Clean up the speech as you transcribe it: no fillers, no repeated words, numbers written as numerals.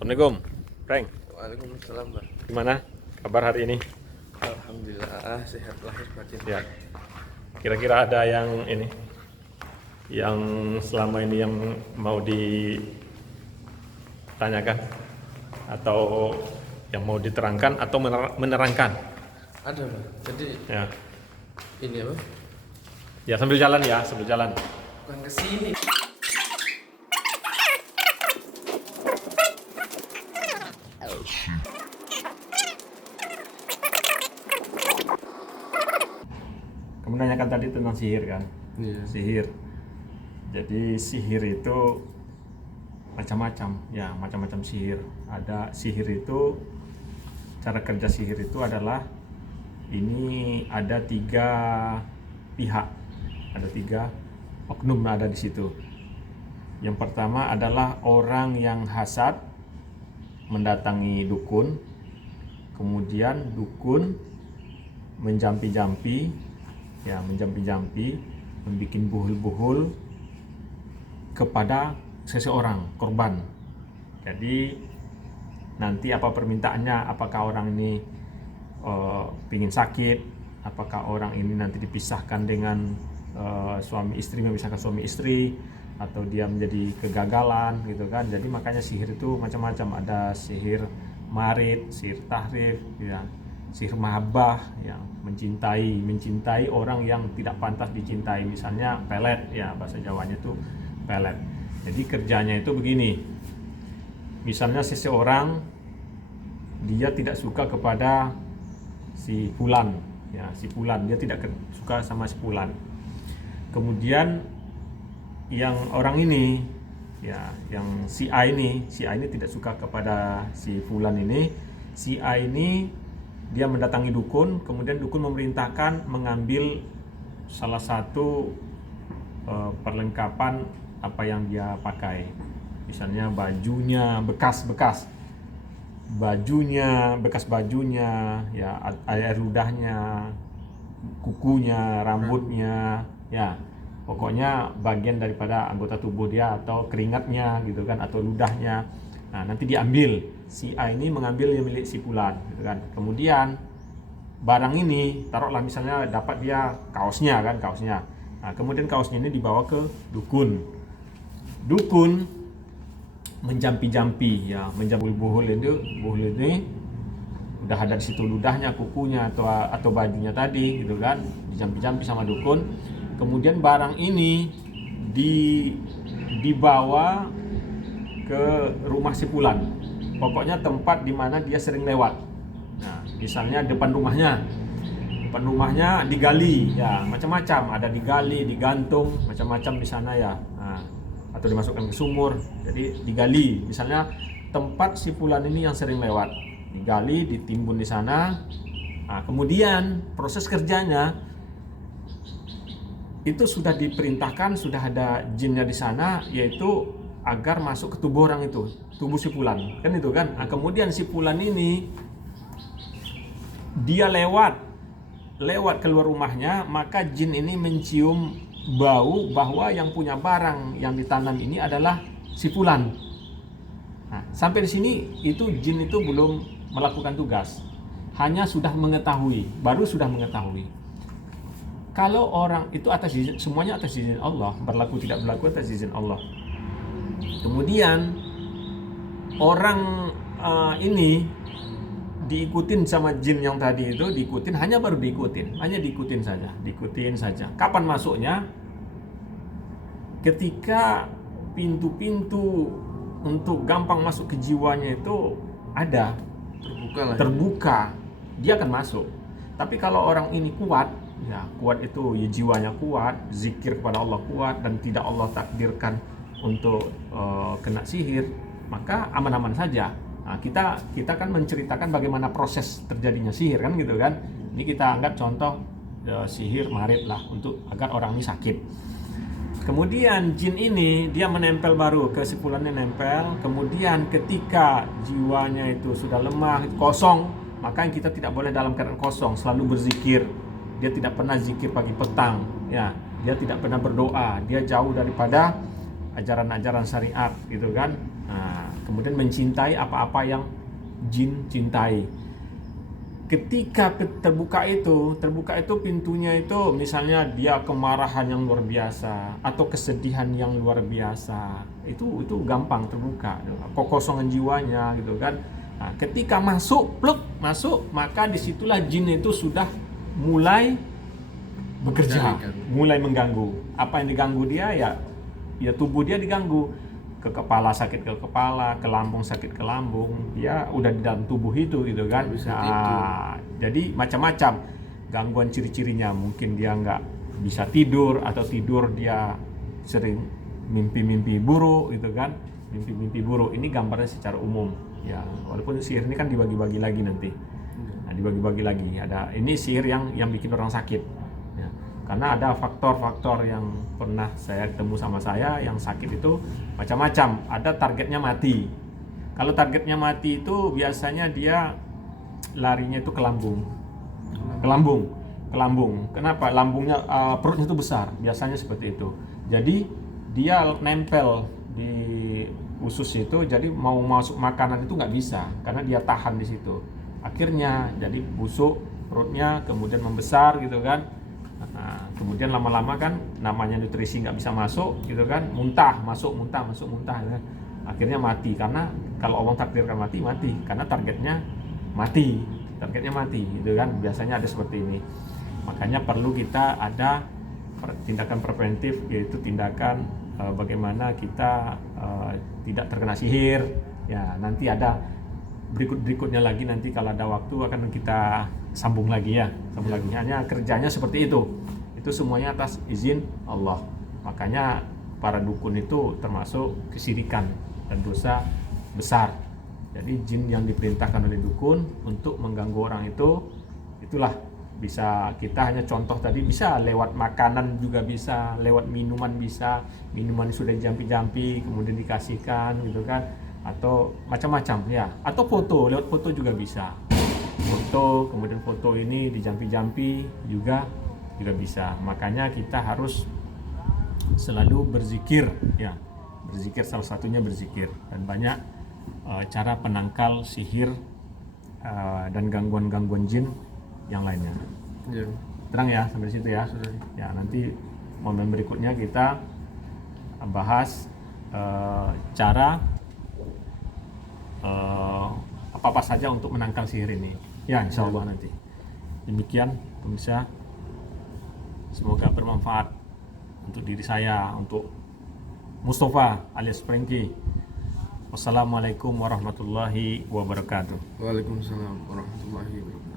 Assalamualaikum, Frank. Waalaikumsalam, Pak. Gimana kabar hari ini? Alhamdulillah sehat lahir batin. Ya, kira-kira ada yang yang selama ini yang mau ditanyakan atau yang mau diterangkan atau menerangkan? Ada, Pak. Jadi Ya, ini apa? ya sambil jalan ya, sambil jalan. Bukan ke sini. Kamu nanyakan tadi tentang sihir kan? Iya. Sihir. Jadi sihir itu macam-macam, ya macam-macam sihir. Ada sihir itu, cara kerja sihir itu adalah ini ada 3 pihak, ada 3 oknum ada di situ. Yang pertama adalah orang yang hasad mendatangi dukun, kemudian dukun menjampi-jampi, membuat buhul-buhul kepada seseorang korban. Jadi nanti apa permintaannya, apakah orang ini ingin sakit, apakah orang ini nanti dipisahkan dengan suami istri, memisahkan suami istri, atau dia menjadi kegagalan gitu kan. Jadi makanya sihir itu macam-macam, ada sihir marid, sihir tahrif, ya, sihir mahabbah, ya, mencintai orang yang tidak pantas dicintai, misalnya pelet, ya bahasa Jawanya itu pelet. Jadi kerjanya itu begini, misalnya seseorang dia tidak suka kepada si fulan, ya si fulan, dia tidak suka sama si fulan. Kemudian yang orang ini, ya yang si A ini tidak suka kepada si fulan ini. Si A ini dia mendatangi dukun, kemudian dukun memerintahkan mengambil salah satu perlengkapan apa yang dia pakai, misalnya bajunya bekas bajunya, ya air ludahnya, kukunya, rambutnya, ya pokoknya bagian daripada anggota tubuh dia, atau keringatnya gitu kan, atau ludahnya. Nah nanti diambil, si A ini mengambil yang milik si fulan gitu kan. Kemudian barang ini taruhlah misalnya dapat dia kaosnya. Nah kemudian kaosnya ini dibawa ke dukun menjampi-jampi, ya menjampi buhul ini udah ada di situ ludahnya, kukunya, atau bajunya tadi gitu kan, dijampi-jampi sama dukun. Kemudian barang ini dibawa ke rumah si fulan, pokoknya tempat di mana dia sering lewat. Nah misalnya depan rumahnya digali, ya macam-macam, ada digali, digantung, macam-macam di sana ya. Nah, atau dimasukkan ke sumur, jadi digali, misalnya tempat si fulan ini yang sering lewat, digali, ditimbun di sana. Nah, kemudian proses kerjanya itu sudah diperintahkan, sudah ada jinnya di sana, yaitu agar masuk ke tubuh orang itu, tubuh si fulan, kan itu kan. Nah, kemudian si fulan ini dia lewat keluar rumahnya, maka jin ini mencium bau bahwa yang punya barang yang ditanam ini adalah si fulan. Nah, sampai di sini itu jin itu belum melakukan tugas, hanya baru sudah mengetahui. Kalau orang itu atas izin, semuanya atas izin Allah, berlaku tidak berlaku atas izin Allah. Kemudian orang ini diikutin sama jin yang tadi itu, hanya diikutin saja. Kapan masuknya? Ketika pintu-pintu untuk gampang masuk ke jiwanya itu ada, terbuka, dia akan masuk. Tapi kalau orang ini kuat itu ya, jiwanya kuat, zikir kepada Allah kuat, dan tidak Allah takdirkan untuk kena sihir, maka aman-aman saja. Nah, kita kan menceritakan bagaimana proses terjadinya sihir kan gitu kan. Ini kita anggap contoh sihir marid lah, untuk agar orang ini sakit. Kemudian jin ini dia menempel baru ke si fulannya, nempel. Kemudian ketika jiwanya itu sudah lemah, kosong, maka kita tidak boleh dalam keadaan kosong, selalu berzikir. Dia tidak pernah zikir pagi petang, ya. Dia tidak pernah berdoa, dia jauh daripada ajaran-ajaran syariat gitu kan. Nah, kemudian mencintai apa-apa yang jin cintai. Ketika terbuka itu pintunya itu, misalnya dia kemarahan yang luar biasa atau kesedihan yang luar biasa, itu gampang terbuka, kekosongan jiwanya gitu kan. Nah, ketika masuk, maka disitulah jin itu sudah mulai bekerja, mulai mengganggu. Apa yang diganggu dia ya tubuh dia diganggu. Ke kepala sakit ke kepala, ke lambung sakit ke lambung, dia udah di dalam tubuh itu gitu kan. Jadi macam-macam gangguan ciri-cirinya, mungkin dia nggak bisa tidur atau tidur dia sering mimpi-mimpi buruk gitu kan. Mimpi-mimpi buruk ini gambarnya secara umum ya, walaupun sihir ini kan dibagi-bagi lagi nanti. Nah, dibagi-bagi lagi, ada ini sihir yang bikin orang sakit ya. Karena ada faktor-faktor yang pernah saya ketemu sama saya yang sakit itu macam-macam. Ada targetnya mati. Kalau targetnya mati itu biasanya dia larinya itu ke lambung. Ke lambung. Kenapa? Lambungnya perutnya itu besar. Biasanya seperti itu. Jadi dia nempel di usus itu. Jadi mau masuk makanan itu nggak bisa karena dia tahan di situ. Akhirnya jadi busuk perutnya, kemudian membesar gitu kan. Nah, kemudian lama-lama kan namanya nutrisi nggak bisa masuk gitu kan, muntah gitu kan. Akhirnya mati, karena kalau Allah takdirkan mati karena targetnya mati gitu kan. Biasanya ada seperti ini. Makanya perlu kita ada tindakan preventif, yaitu tindakan bagaimana kita tidak terkena sihir ya. Nanti ada berikutnya lagi, nanti kalau ada waktu akan kita sambung lagi. Hanya kerjanya seperti itu semuanya atas izin Allah. Makanya para dukun itu termasuk kesyirikan dan dosa besar. Jadi jin yang diperintahkan oleh dukun untuk mengganggu orang itulah bisa, kita hanya contoh tadi, bisa lewat makanan juga bisa, lewat minuman bisa, minuman sudah jampi-jampi kemudian dikasihkan gitu kan, atau macam-macam ya, atau foto, lewat foto juga bisa. Foto, kemudian foto ini dijampi-jampi juga bisa. Makanya kita harus selalu berzikir ya. Berzikir, salah satunya berzikir, dan banyak cara penangkal sihir dan gangguan-gangguan jin yang lainnya. Terang ya sampai situ ya. Ya, nanti momen berikutnya kita bahas cara apa-apa saja untuk menangkal sihir ini. Ya, insya Allah nanti. Demikian pemirsa, semoga bermanfaat untuk diri saya, untuk Mustafa alias Franky. Wassalamualaikum warahmatullahi wabarakatuh. Waalaikumsalam warahmatullahi wabarakatuh.